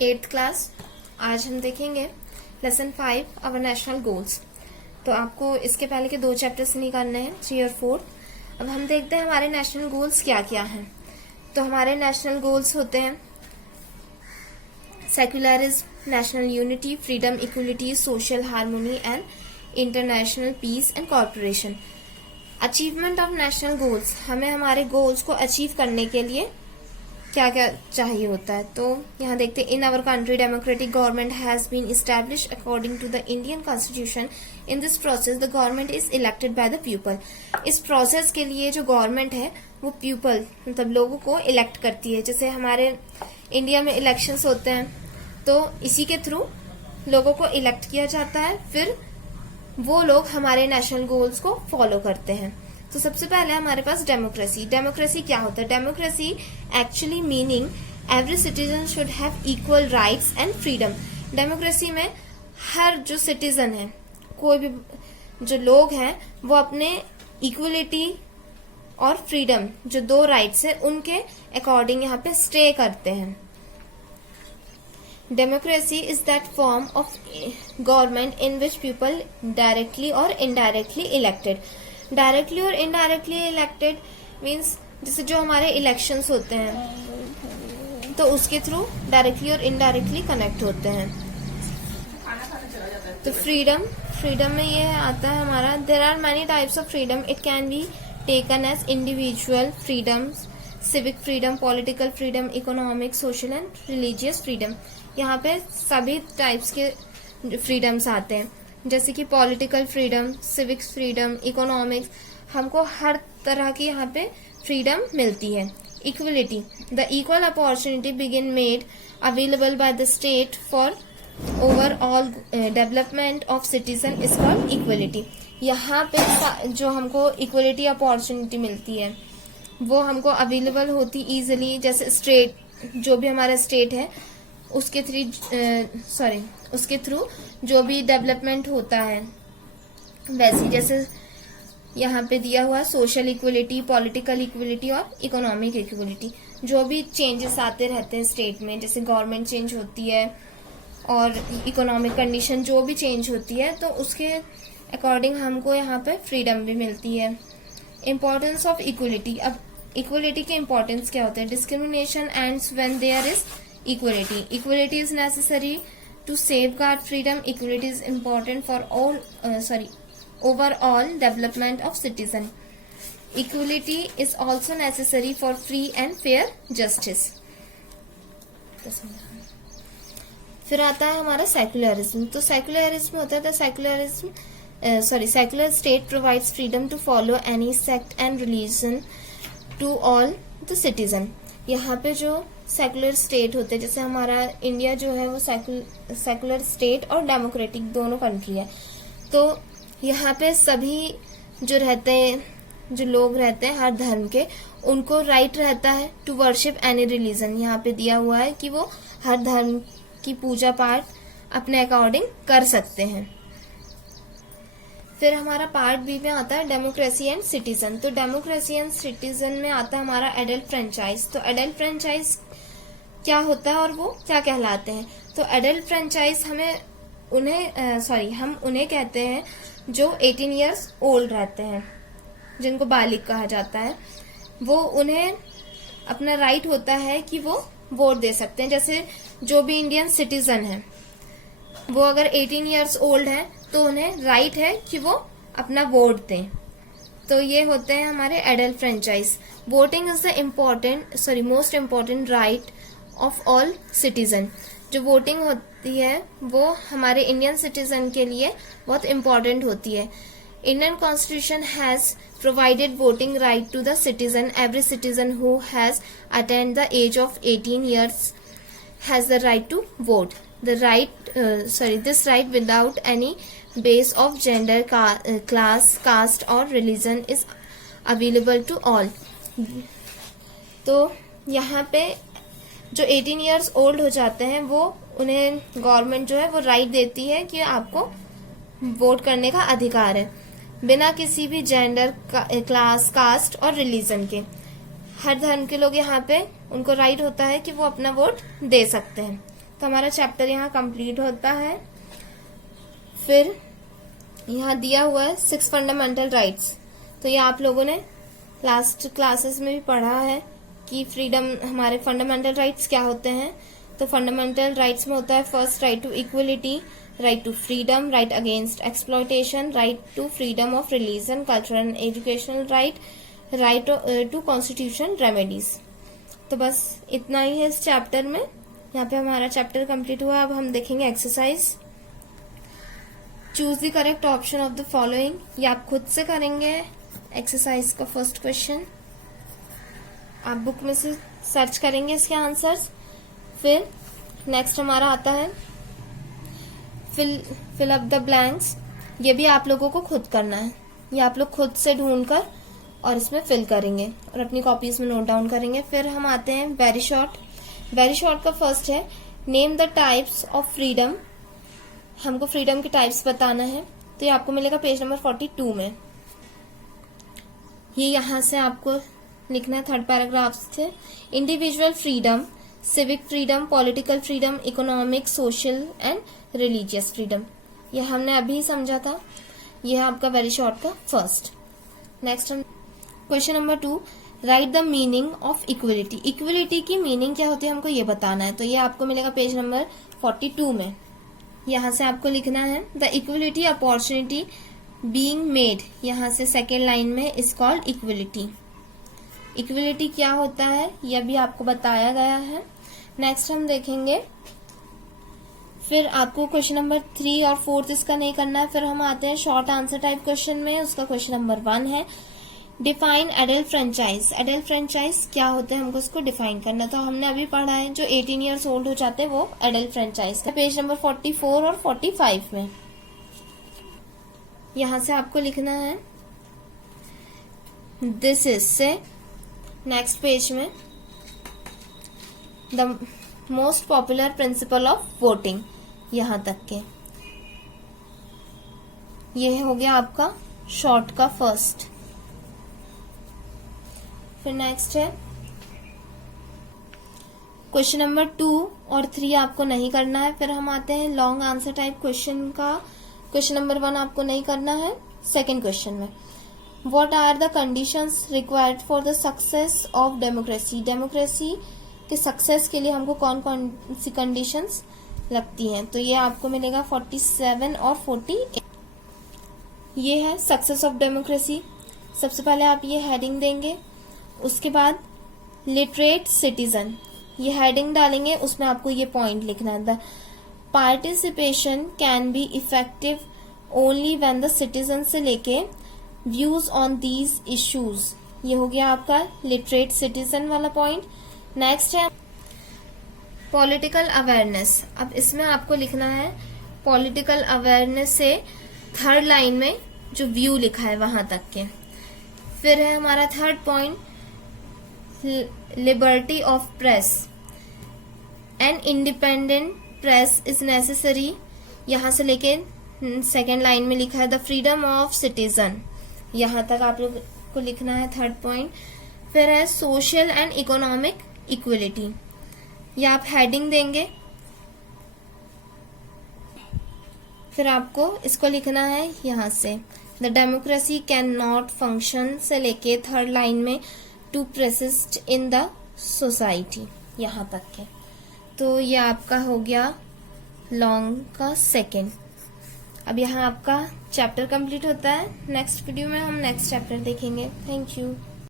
Eighth class. आज हम देखेंगे लेसन 5 आवर नेशनल गोल्स। तो आपको इसके पहले के 2 चैप्टर्स नहीं करने हैं, 3 और 4। अब हम देखते हैं हमारे नेशनल गोल्स क्या क्या हैं। तो हमारे नेशनल गोल्स होते हैं secularism, national unity, freedom, equality, social harmony and international peace and corporation. Achievement of national goals, हमें हमारे गोल्स को अचीव करने के लिए क्या क्या चाहिए होता है। तो यहाँ देखते हैं, in our country democratic government has been establish according to the Indian constitution. In this process the government is elected by the people. इस प्रोसेस के लिए जो गवर्नमेंट है वो पीपल मतलब लोगों को इलेक्ट करती है। जैसे हमारे इंडिया में इलेक्शंस होते हैं तो इसी के थ्रू लोगों को इलेक्ट किया जाता है, फिर वो लोग हमारे नेशनल गोल्स को फॉलो करते हैं। तो सबसे पहले हमारे पास डेमोक्रेसी। डेमोक्रेसी क्या होता है? Democracy actually meaning every citizen should have equal rights and freedom. Democracy में हर जो सिटीजन है, कोई भी जो लोग हैं, वो अपने इक्वलिटी और फ्रीडम जो 2 राइट्स है उनके अकॉर्डिंग यहाँ पे स्टे करते हैं। Democracy is that form of government in which people directly or indirectly elected. Directly और indirectly elected means जैसे जो हमारे elections होते हैं तो उसके थ्रू directly और indirectly connect होते हैं। तो freedom में ये आता है हमारा, there are many types of freedom. It can be taken as individual freedoms, civic freedom, political freedom, economic, social and religious freedom. यहाँ पे सभी टाइप्स के फ्रीडम्स आते हैं, जैसे कि political freedom, civic freedom, economics, हमको हर तरह की यहाँ पे फ्रीडम मिलती है। Equality, the equal opportunity begin made available by the state for overall development of citizen is called equality. यहाँ पे जो हमको इक्वलिटी अपॉर्चुनिटी मिलती है वो हमको अवेलेबल होती इजिली। जैसे स्टेट, जो भी हमारा स्टेट है उसके थ्रू जो भी डेवलपमेंट होता है, वैसे जैसे यहाँ पे दिया हुआ सोशल इक्वलिटी, पॉलिटिकल इक्वलिटी और इकोनॉमिक इक्वलिटी। जो भी चेंजेस आते रहते हैं स्टेट में, जैसे गवर्नमेंट चेंज होती है और इकोनॉमिक कंडीशन जो भी चेंज होती है, तो उसके अकॉर्डिंग हमको यहाँ पे फ्रीडम भी मिलती है। इम्पोर्टेंस ऑफ इक्वलिटी, अब इक्वलिटी के इम्पोर्टेंस क्या होते हैं? Discrimination ends when there is equality. Equality is necessary to safeguard freedom. Equality is important for overall development of citizen. Equality is also necessary for free and fair justice. फिर आता है हमारा secularism. तो secularism होता है secular state provides freedom to follow any sect and religion to all the citizen. यहाँ पे जो सेकुलर स्टेट होते हैं, जैसे हमारा इंडिया जो है वो सेकुलर स्टेट और डेमोक्रेटिक दोनों कंट्री है। तो यहाँ पे सभी जो रहते हैं, जो लोग रहते हैं हर धर्म के, उनको राइट रहता है टू वर्शिप एनी रिलीजन। यहाँ पे दिया हुआ है कि वो हर धर्म की पूजा पाठ अपने अकॉर्डिंग कर सकते हैं। फिर हमारा पार्ट बी में आता है डेमोक्रेसी एंड सिटीजन। तो डेमोक्रेसी एंड सिटीजन में आता है हमारा एडल्ट फ्रेंचाइज। तो एडल्ट फ्रेंचाइज क्या होता है और वो क्या कहलाते हैं? तो एडल्ट फ्रेंचाइज हम उन्हें कहते हैं जो 18 इयर्स ओल्ड रहते हैं, जिनको बालिग कहा जाता है। वो उन्हें अपना राइट होता है कि वो वोट दे सकते हैं। जैसे जो भी इंडियन सिटीजन है वो अगर 18 इयर्स ओल्ड है तो उन्हें राइट है कि वो अपना वोट दें। तो ये होते हैं हमारे adult franchise. Voting is the most important right of all citizen. जो वोटिंग होती है वो हमारे इंडियन सिटीजन के लिए बहुत इम्पोर्टेंट होती है। Indian constitution has provided voting right to the citizen. Every citizen who has attained the age of 18 years has the right to vote. This right without any base of gender, class, caste or religion is available to all. तो यहाँ पे जो 18 years old हो जाते हैं वो उन्हें government जो है वो राइट देती है कि आपको वोट करने का अधिकार है, बिना किसी भी जेंडर, क्लास, कास्ट और रिलीजन के। हर धर्म के लोग यहाँ पे उनको राइट होता है कि वो अपना वोट दे सकते हैं। तो हमारा चैप्टर यहाँ कंप्लीट होता है। फिर यहाँ दिया हुआ है 6 फंडामेंटल राइट्स। तो ये आप लोगों ने लास्ट क्लासेस में भी पढ़ा है कि फ्रीडम, हमारे फंडामेंटल राइट्स क्या होते हैं। तो फंडामेंटल राइट्स में होता है first right to equality, right to freedom, right against exploitation, right to freedom of religion, cultural and educational right, right to constitution remedies. तो बस इतना ही है इस चैप्टर में। यहाँ पे हमारा चैप्टर कंप्लीट हुआ। अब हम देखेंगे exercise. Choose the correct option of the following. ये आप खुद से करेंगे एक्सरसाइज का फर्स्ट क्वेश्चन। आप बुक में से सर्च करेंगे इसके आंसर्स। फिर नेक्स्ट हमारा आता है फिल अप द ब्लैंक्स। ये भी आप लोगों को खुद करना है। ये आप लोग खुद से ढूंढकर और इसमें फिल करेंगे और अपनी कॉपीज में नोट डाउन करेंगे। फिर हम आते हैं वेरी शॉर्ट। वेरी शॉर्ट का फर्स्ट है name the types of freedom. हमको फ्रीडम के टाइप्स बताना है। तो ये आपको मिलेगा पेज नंबर 42 में। ये यहाँ से आपको लिखना है थर्ड पैराग्राफ से। Individual freedom, civic freedom, political freedom, economic, social and religious freedom. ये हमने अभी समझा था। यह है आपका वेरी शॉर्ट का फर्स्ट। नेक्स्ट हम question number 2, right the meaning of equality. Equality की मीनिंग क्या होती है हमको ये बताना है। तो ये आपको मिलेगा पेज नंबर 42 में। यहाँ से आपको लिखना है the equality opportunity being made. यहाँ से सेकेंड लाइन में इज कॉल्ड इक्वलिटी। इक्वलिटी क्या होता है यह भी आपको बताया गया है। नेक्स्ट हम देखेंगे। फिर आपको क्वेश्चन नंबर 3 और 4 इसका नहीं करना है। फिर हम आते हैं शॉर्ट आंसर टाइप क्वेश्चन में। उसका क्वेश्चन नंबर 1 है define adult franchise. Adult franchise क्या होता है हमको उसको डिफाइन करना। तो हमने अभी पढ़ा है जो 18 ईयर्स ओल्ड हो जाते हैं वो एडल्ट फ्रेंचाइज का। पेज नंबर 44 और 45 में यहाँ से आपको लिखना है दिस इज से। नेक्स्ट पेज में the most popular principle of voting, यहां तक के। ये हो गया आपका शॉर्ट का फर्स्ट। फिर नेक्स्ट है क्वेश्चन नंबर 2 और 3 आपको नहीं करना है। फिर हम आते हैं लॉन्ग आंसर टाइप क्वेश्चन का। क्वेश्चन नंबर 1 आपको नहीं करना है। सेकेंड क्वेश्चन में what are the conditions required for the success of democracy. Democracy के सक्सेस के लिए हमको कौन कौन सी कंडीशंस लगती हैं। तो ये आपको मिलेगा 47 और 48। ये है सक्सेस ऑफ डेमोक्रेसी। सबसे पहले आप ये हेडिंग देंगे। उसके बाद लिटरेट सिटीजन, ये हेडिंग डालेंगे। उसमें आपको ये पॉइंट लिखना है the participation can be effective only when the citizen से लेके व्यूज ऑन दीज इश्यूज। ये हो गया आपका लिटरेट सिटीजन वाला पॉइंट। नेक्स्ट है पॉलिटिकल अवेयरनेस। अब इसमें आपको लिखना है पॉलिटिकल अवेयरनेस से थर्ड लाइन में जो व्यू लिखा है वहां तक के। फिर है हमारा third point liberty of press. An independent press is necessary. यहां से लेके सेकेंड लाइन में लिखा है द फ्रीडम ऑफ सिटीजन। यहां तक आप लोग को लिखना है थर्ड पॉइंट। फिर है सोशल एंड इकोनॉमिक इक्वलिटी। ये आप हेडिंग देंगे। फिर आपको इसको लिखना है यहां से the democracy cannot function से लेके थर्ड लाइन में to persist in the society, यहां तक के। तो ये आपका हो गया लॉन्ग का सेकेंड। अब यहाँ आपका चैप्टर कंप्लीट होता है। नेक्स्ट वीडियो में हम नेक्स्ट चैप्टर देखेंगे। Thank you.